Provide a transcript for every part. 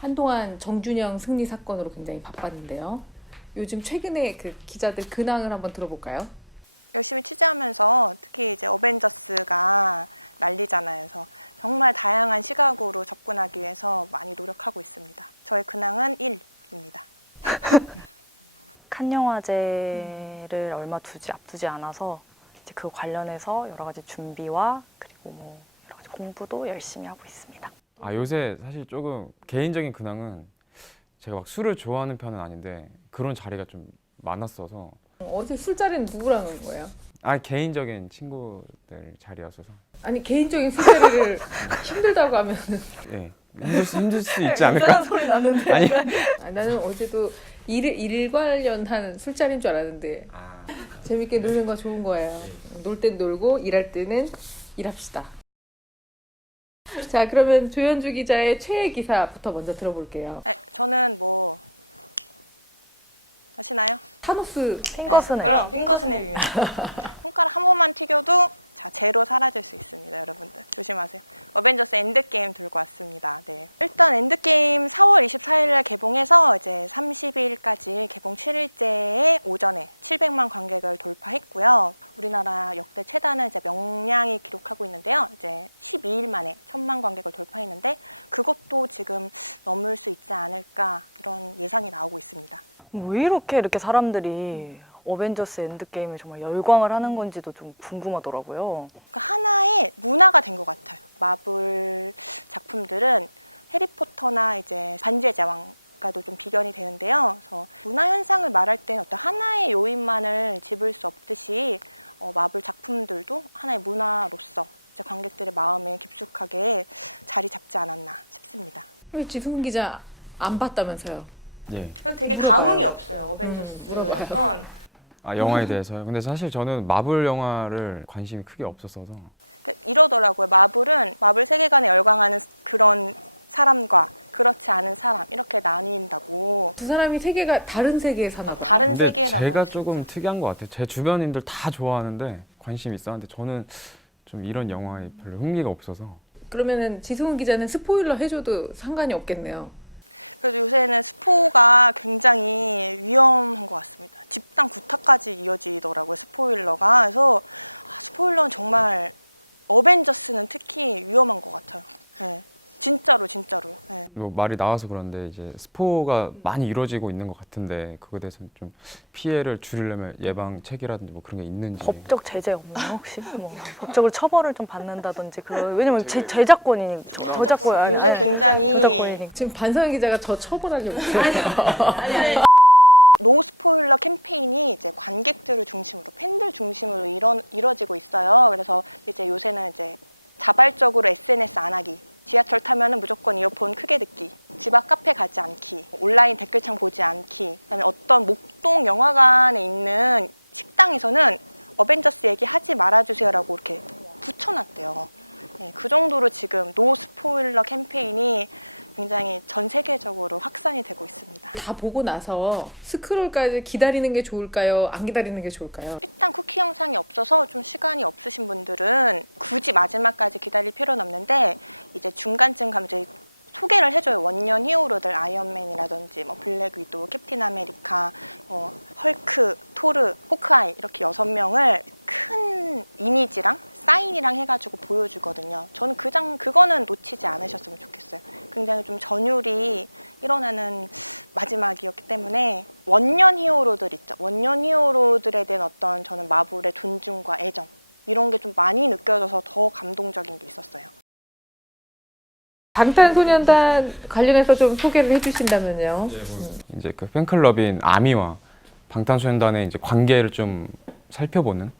한동안 정준영 승리 사건으로 굉장히 바빴는데요. 요즘 최근에 그 기자들 근황을 한번 들어볼까요? 열심히 취재하면서 특히 이제 어벤져스가 난리잖아요. 그래서 정말 다양한 시각으로 접근하기 위해서 많이 노력하고 있습니다. 저의 근황은 1입니다. 칸 영화제를 얼마 앞두지 않아서 이제 그 관련해서 여러 가지 준비와 그리고 뭐 여러 가지 공부도 열심히 하고 있습니다. 요새 사실 조금 개인적인 근황은 제가 막 술을 좋아하는 편은 아닌데 그런 자리가 좀 많았어서 어제 술자리는 누구랑 한 거예요? 개인적인 친구들 자리였어서 아니 개인적인 술자리를 힘들다고 하면은 예 힘들 수 있지 않을까? 소리 나는데. 아니 나는 어제도 일 관련한 술자리인 줄 알았는데 재밌게 노는 거 좋은 거예요. 놀 땐 놀고 일할 때는 일합시다. 자, 그러면 조현주 기자의 최애 기사부터 먼저 들어볼게요. 네, 저는 뭐 하시나요? 타노스 핑거스네. 그럼 핑거스냅입니다. 손가락 한 번만 튀겨도 자 제로 사라질 수 있습니다, 여러분들 조심하세요. 어벤져스 엔드게임 들고 왔습니다. 네, 일단 엔드게임 4월 24일에 개봉해서 이제 30일까지 개봉 7일째의 오전에 700만 관객을 돌파했고요. 우리나라 역대 최다는 이제 명량이 기록하고 있는데요. 이제 12일 만에 1000만 관객을 돌파했는데 그것도 지금 넘을 수 있지 않을까 이런 예상이 나오고 있습니다. 왜 이렇게 사람들이 어벤져스 엔드게임에 정말 열광을 하는 건지도 좀 궁금하더라고요. 그러니까 하나의 문화가 된 것 같아요. 마블 작품들은 해리포터나 이제 반지의 제왕과도 좀 비견이 되는데요. 그래서 문화 현상을 말할 때는 어떤 하나의 요인만을 짚을 수 없듯이 마블 작품들도 하나의 문화로서 이제 관객들의 마음에 깊숙하게 자리 잡지 않았나 싶습니다. 왜 지승훈 기자 안 봤다면서요? 예. 그래서 되게 물어봐요. 감흥이 없어요. 어벤져스의 물어봐요. 어떤 영화에 대해서요. 근데 사실 저는 마블 영화를 관심이 크게 없었어서 이러더라고요. 마블은 마블 세계관에 열광하는 그런 사람과 그렇지 않은 사람 이렇게 나뉜다고. 두 사람이 세계가 다른 세계에 사나 봐. 다른 근데 세계라고. 제가 할수 조금 있죠. 특이한 것 같아요. 제 주변인들 다 좋아하는데 관심이 있었는데 저는 좀 이런 영화에 별로 흥미가 없어서 그러면은 지승훈 기자는 스포일러 해줘도 상관이 없겠네요. 그래서 요새는 스포가 굉장히 위험한 것 같습니다. 집단 구타까지 이어지더라고요, 스포일러가. 그래서 스포일러는 정말 어벤져스는 특히 위험한 것 같아요. 네. 진짜로. 네. 뭐 말이 나와서 그런데 이제 스포가 많이 이루어지고 있는 것 같은데 그거에 대해서는 좀 피해를 줄이려면 예방책이라든지 뭐 그런 게 있는지. 법적 제재 없나요 혹시? 뭐 법적으로 처벌을 좀 받는다든지 왜냐면 저작권이 저작권 요새 굉장히 저작권이 지금 반성현 기자가 저 처벌하려고 그래요. 노 스포일러 캠페인이 이제 관객들을 중심으로 팬들 중심으로 이뤄지고 있어요. 그래서 이제 요새는 이제 자발적으로 SNS 안 하기, 지하철 타면은 무조건 이어폰 크게 듣기, 집 앞 카페 가지 않기, 온라인 댓글창 보지 않기, 그다음에 어떤 목동 영화관에 있는 식당에서는 어벤져스 얘기 하지 말아주세요라고 이렇게 붙여놨대요. 네, 그 정도로 지금 노 스포일러 캠페인이 굉장히 전 세계적으로 확산이 되고 있습니다. 다 보고 나서 스크롤까지 기다리는 게 좋을까요? 안 기다리는 게 좋을까요? 일단 쿠키 영상이 없어서 좀 시간이 없으신 분들은 굳이 마지막까지 기다릴 필요는 없는데 이제 중간쯤 가면 이제 소개를 해줘요. 원년 히어로들 아이언맨이라든지 뭐 블랙 위도우, 캡틴 아메리카, 헐크, 토르, 호크아이 이렇게 6명을 큰 이미지랑 사인이랑 해가지고 보여주거든요. 저는 그거는 놓치지 않으셨으면 좋겠어요. 굉장히 좀 전율이 일어나는 마지막이었기 때문에 원년 히어로들 있죠. 원년 히어로들에 대한 어떤 저는 마블의 존중과 애정 이런 게 좀 많이 느껴져서 더 감동적인 게 있었어요. 방탄소년단 관련해서 좀 소개를 해주신다면요. 이제 그 팬클럽인 아미와 방탄소년단의 이제 관계를 좀 살펴보는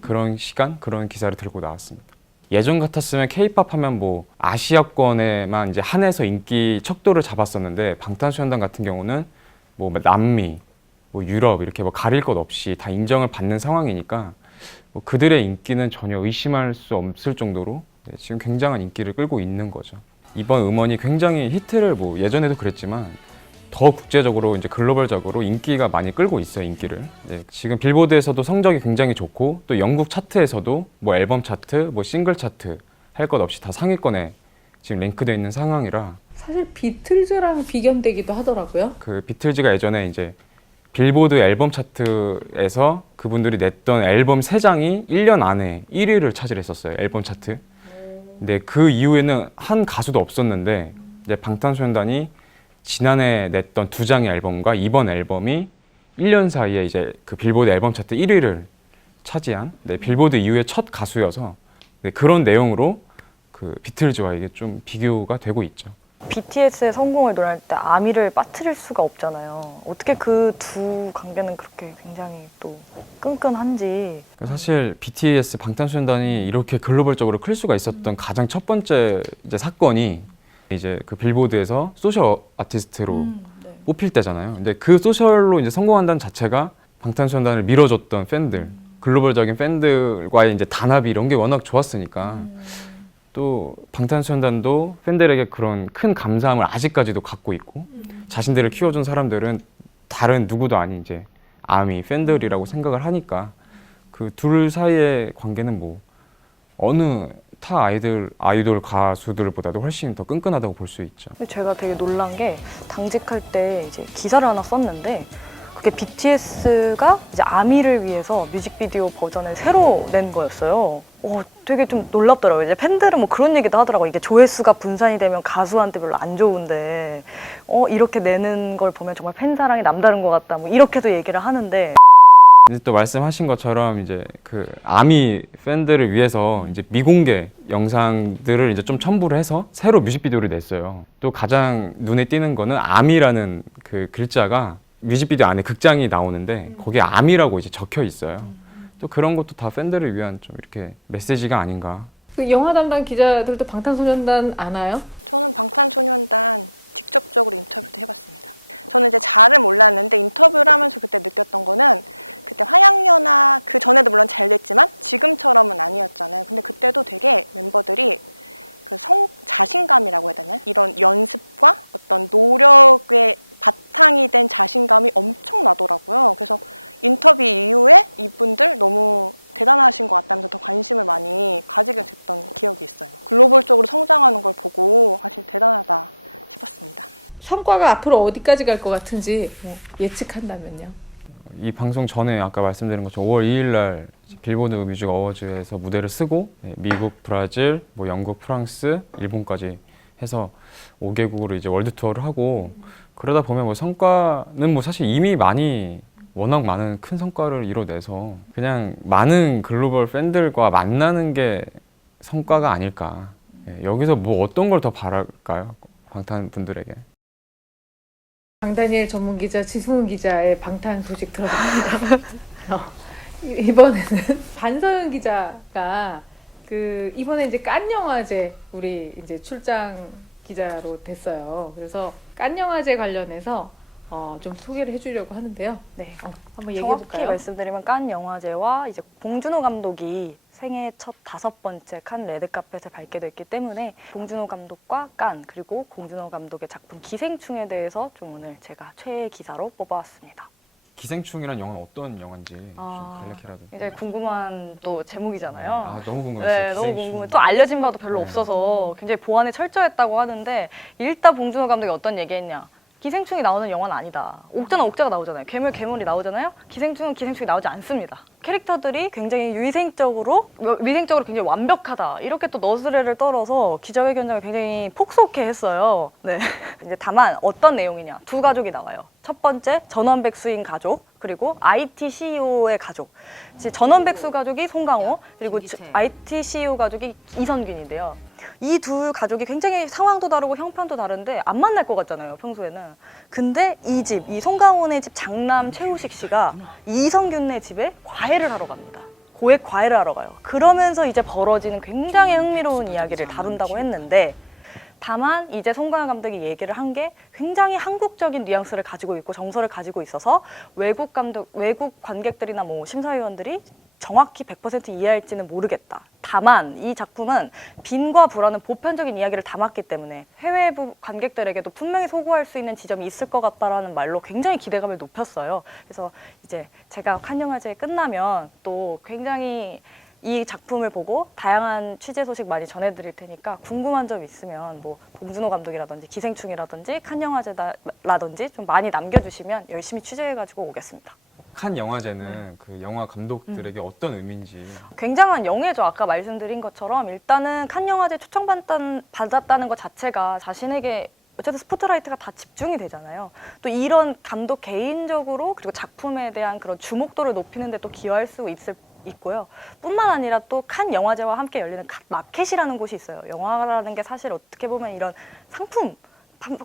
그런 시간, 그런 기사를 들고 나왔습니다. 예전 같았으면 K-팝 하면 뭐 아시아권에만 이제 한해서 인기 척도를 잡았었는데 방탄소년단 같은 경우는 뭐 남미, 뭐 유럽 이렇게 뭐 가릴 것 없이 다 인정을 받는 상황이니까 뭐 그들의 인기는 전혀 의심할 수 없을 정도로 지금 굉장한 인기를 끌고 있는 거죠. 이번 음원이 굉장히 히트를 뭐 예전에도 그랬지만 더 국제적으로 이제 글로벌적으로 인기가 많이 끌고 있어요, 인기를. 지금 빌보드에서도 성적이 굉장히 좋고 또 영국 차트에서도 뭐 앨범 차트, 뭐 싱글 차트 할 것 없이 다 상위권에 지금 랭크되어 있는 상황이라 사실 비틀즈랑 비견되기도 하더라고요. 그 비틀즈가 예전에 이제 빌보드 앨범 차트에서 그분들이 냈던 앨범 3장이 1년 안에 1위를 차지했었어요. 앨범 차트. 근데 그 이후에는 한 가수도 없었는데 이제 방탄소년단이 지난해 냈던 2장의 앨범과 이번 앨범이 1년 사이에 이제 그 빌보드 앨범 차트 1위를 차지한 빌보드 이후의 첫 가수여서 그런 내용으로 그 비틀즈와 이게 좀 비교가 되고 있죠. BTS의 성공을 논할 때 아미를 빠뜨릴 수가 없잖아요. 어떻게 그 두 관계는 그렇게 굉장히 또 끈끈한지. 사실 BTS 방탄소년단이 이렇게 글로벌적으로 클 수가 있었던 가장 첫 번째 이제 사건이 이제 그 빌보드에서 소셜 아티스트로 뽑힐 때잖아요. 근데 그 소셜로 이제 성공한다는 자체가 방탄소년단을 밀어줬던 팬들, 글로벌적인 팬들과의 이제 단합이 이런 게 워낙 좋았으니까. 또 방탄소년단도 팬들에게 그런 큰 감사함을 아직까지도 갖고 있고 자신들을 키워준 사람들은 다른 누구도 아닌 이제 아미 팬들이라고 생각을 하니까 그 둘 사이의 관계는 뭐 어느 타 아이돌 가수들보다도 훨씬 더 끈끈하다고 볼 수 있죠. 근데 제가 되게 놀란 게 당직할 때 이제 기사를 하나 썼는데 그게 BTS가 이제 아미를 위해서 뮤직비디오 버전을 새로 낸 거였어요. 되게 좀 놀랍더라고요. 이제 팬들은 뭐 그런 얘기도 하더라고요. 이게 조회수가 분산이 되면 가수한테 별로 안 좋은데 이렇게 내는 걸 보면 정말 팬 사랑이 남다른 것 같다. 뭐 이렇게도 얘기를 하는데 이제 또 말씀하신 것처럼 이제 그 아미 팬들을 위해서 이제 미공개 영상들을 이제 좀 첨부를 해서 새로 뮤직비디오를 냈어요. 또 가장 눈에 띄는 거는 아미라는 그 글자가 뮤직비디오 안에 극장이 나오는데 거기에 아미라고 이제 적혀 있어요. 또 그런 것도 다 팬들을 위한 좀 이렇게 메시지가 아닌가. 그 영화 담당 기자들도 방탄소년단 아나요? 저는 방탄소년단 직접적으로 인터뷰도 해봤습니다. 저는 이제 잘은 몰랐는데 인터뷰를 하면서 그때 느꼈던 거는 그때 화양연화 그 전에도 물론 잘 됐지만 지금처럼은 아니었잖아요. 근데 그때도 되게 멤버들이 그 자신감이라고 해야 되나요? 이런 연습과 어떤 노력의 바탕이 된 자신감이 엄청 나더라고요. 그래서 인터뷰 이후에 이분들 너무 대단하신 것 같다면서 더 관심을 많이 가지게 됐던 기억이 있어요. 글로벌적으로 성장하는 걸 보고 사실 대단하다 싶었습니다. 성과가 앞으로 어디까지 갈 것 같은지 뭐 예측한다면요? 이 방송 전에 아까 말씀드린 것처럼 5월 2일 날 빌보드 뮤직 어워즈에서 무대를 쓰고 미국, 브라질, 뭐 영국, 프랑스, 일본까지 해서 5개국으로 이제 월드 투어를 하고 그러다 보면 뭐 성과는 뭐 사실 이미 워낙 많은 큰 성과를 이뤄내서 그냥 많은 글로벌 팬들과 만나는 게 성과가 아닐까. 여기서 뭐 어떤 걸 더 바랄까요? 방탄 분들에게. 강다니엘 전문 기자, 지승훈 기자의 방탄 소식 들어갑니다. 이번에는 반서연 기자가 이번에 이제 칸 영화제 우리 이제 출장 기자로 됐어요. 그래서 칸 영화제 관련해서 좀 소개를 해주려고 하는데요. 네. 한번 얘기해 볼까요? 정확히 말씀드리면 칸 영화제와 이제 봉준호 감독이 생애 첫 5번째 칸 레드카펫을 밟게 됐기 때문에 봉준호 감독과 칸 그리고 봉준호 감독의 작품 기생충에 대해서 좀 오늘 제가 최애 기사로 뽑아왔습니다. 기생충이란 영화는 어떤 영화인지 좀 간략히라도. 이제 궁금한 또 제목이잖아요. 아 너무 궁금했어요. 네, 너무 궁금해. 또 알려진 바도 별로 없어서 굉장히 보안에 철저했다고 하는데 일단 봉준호 감독이 어떤 얘기했냐. 기생충이 나오는 영화는 아니다. 옥자는 옥자가 나오잖아요. 괴물이 나오잖아요. 기생충은 기생충이 나오지 않습니다. 캐릭터들이 굉장히 위생적으로 굉장히 완벽하다. 이렇게 또 너스레를 떨어서 기자회견장을 굉장히 폭소케 했어요. 네. 이제 다만 어떤 내용이냐. 두 가족이 나와요. 첫 번째 전원백수인 가족 그리고 IT CEO의 가족. 전원백수 가족이 송강호 그리고 IT CEO 가족이 이선균인데요. 이 두 가족이 굉장히 상황도 다르고 형편도 다른데 안 만날 것 같잖아요, 평소에는. 근데 이 송강호네 집 장남 최우식 씨가 이성균네 집에 과외를 하러 갑니다. 고액 과외를 하러 가요. 그러면서 이제 벌어지는 굉장히 흥미로운 이야기를 다룬다고 했는데 다만 이제 송강호 감독이 얘기를 한 게 굉장히 한국적인 뉘앙스를 가지고 있고 정서를 가지고 있어서 외국 관객들이나 뭐 심사위원들이 정확히 100% 이해할지는 모르겠다. 다만 이 작품은 빈과 불안은 보편적인 이야기를 담았기 때문에 해외 관객들에게도 분명히 소구할 수 있는 지점이 있을 것 같다라는 말로 굉장히 기대감을 높였어요. 그래서 이제 제가 칸 영화제 끝나면 또 굉장히 이 작품을 보고 다양한 취재 소식 많이 전해드릴 테니까 궁금한 점 있으면 뭐 봉준호 감독이라든지 기생충이라든지 칸 영화제라든지 좀 많이 남겨주시면 열심히 취재해가지고 오겠습니다. 칸 영화제는 그 영화 감독들에게 어떤 의미인지. 굉장한 영예죠. 아까 말씀드린 것처럼 일단은 칸 영화제 초청받았다는 것 자체가 자신에게 어쨌든 스포트라이트가 다 집중이 되잖아요. 또 이런 감독 개인적으로 그리고 작품에 대한 그런 주목도를 높이는 데 또 기여할 수 있고요. 뿐만 아니라 또 칸 영화제와 함께 열리는 칸 마켓이라는 곳이 있어요. 영화라는 게 사실 어떻게 보면 이런 상품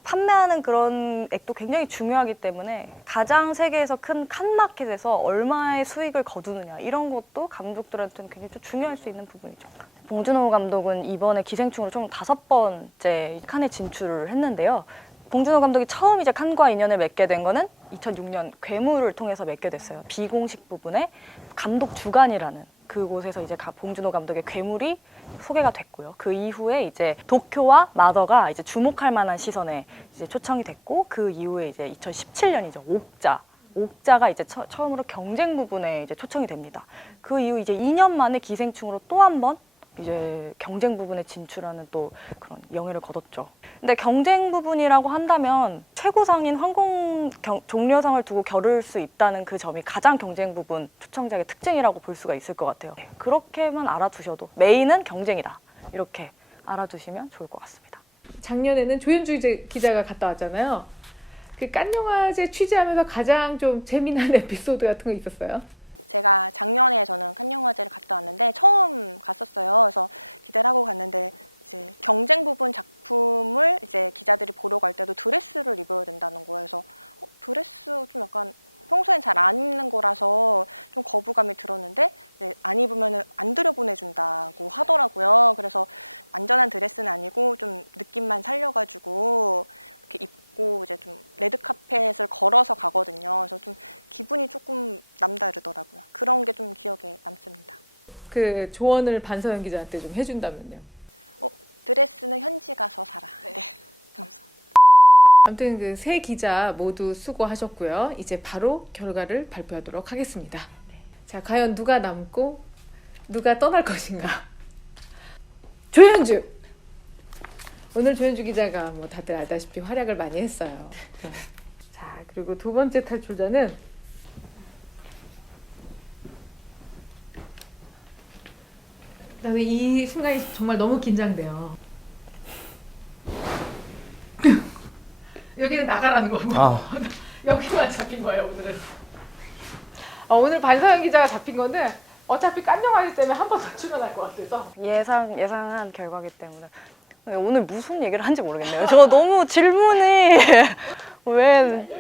판매하는 그런 액도 굉장히 중요하기 때문에 가장 세계에서 큰 칸 마켓에서 얼마의 수익을 거두느냐 이런 것도 감독들한테는 굉장히 좀 중요할 수 있는 부분이죠. 봉준호 감독은 이번에 기생충으로 총 5번째 칸에 진출을 했는데요. 봉준호 감독이 처음 이제 칸과 인연을 맺게 된 거는 2006년 괴물을 통해서 맺게 됐어요. 비공식 부분에 감독 주간이라는 그곳에서 이제 봉준호 감독의 괴물이 소개가 됐고요. 그 이후에 이제 도쿄와 마더가 이제 주목할 만한 시선에 이제 초청이 됐고 그 이후에 이제 2017년이죠. 옥자가 이제 처음으로 경쟁 부분에 이제 초청이 됩니다. 그 이후 이제 2년 만에 기생충으로 또 한 번 이제 경쟁 부분에 진출하는 또 그런 영예를 거뒀죠. 근데 경쟁 부분이라고 한다면 최고상인 황공 종려상을 두고 겨룰 수 있다는 그 점이 가장 경쟁 부분 초청작의 특징이라고 볼 수가 있을 것 같아요. 그렇게만 알아두셔도 메인은 경쟁이다. 이렇게 알아두시면 좋을 것 같습니다. 작년에는 조현주 기자가 갔다 왔잖아요. 그 칸 영화제 취재하면서 가장 좀 재미난 에피소드 같은 거 있었어요? 제가 작년에 저는 칸 영화제를 갔다 왔는데 처음 갔었어요. 그래서 기대를 하고 갔는데 이제 경쟁 부분 작품을 이제 기자들이 보러 갈 때도 드레스를 입어야 된다는 거여서 드레스 좀 약간 평소엔 잘 안 입는 거라서 좀 거부감이 들었는데 이제 안 입으면 안 들여보내준다고 하더라고요. 그래서 안전한 드레스는 아니고 좀 느낌만 살려가지고 이렇게 입고 이제 좀 레드카펫을 걸어서 가거든요. 그래서 좀 기분이 조금 남다르더라고요. 그런 게 좀 기억에 남습니다. 그 조언을 반서연 기자한테 좀 해준다면요. 드레스는 현지 가서 사라. 네, 감사합니다. 아무튼 그 세 기자 모두 수고하셨고요. 이제 바로 결과를 발표하도록 하겠습니다. 자, 과연 누가 남고 누가 떠날 것인가? 조현주! 오늘 조현주 기자가 뭐 다들 알다시피 활약을 많이 했어요. 자, 그리고 두 번째 탈출자는 나도 이 순간이 정말 너무 긴장돼요. 여기는 나가라는 거고 여기만 잡힌 거예요 오늘은. 오늘 반서연 기자가 잡힌 거는 어차피 칸 영화제 때문에 한 번 더 출연할 것 같아서 예상한 결과기 때문에 오늘 무슨 얘기를 한지 모르겠네요. 저 너무 질문이 왜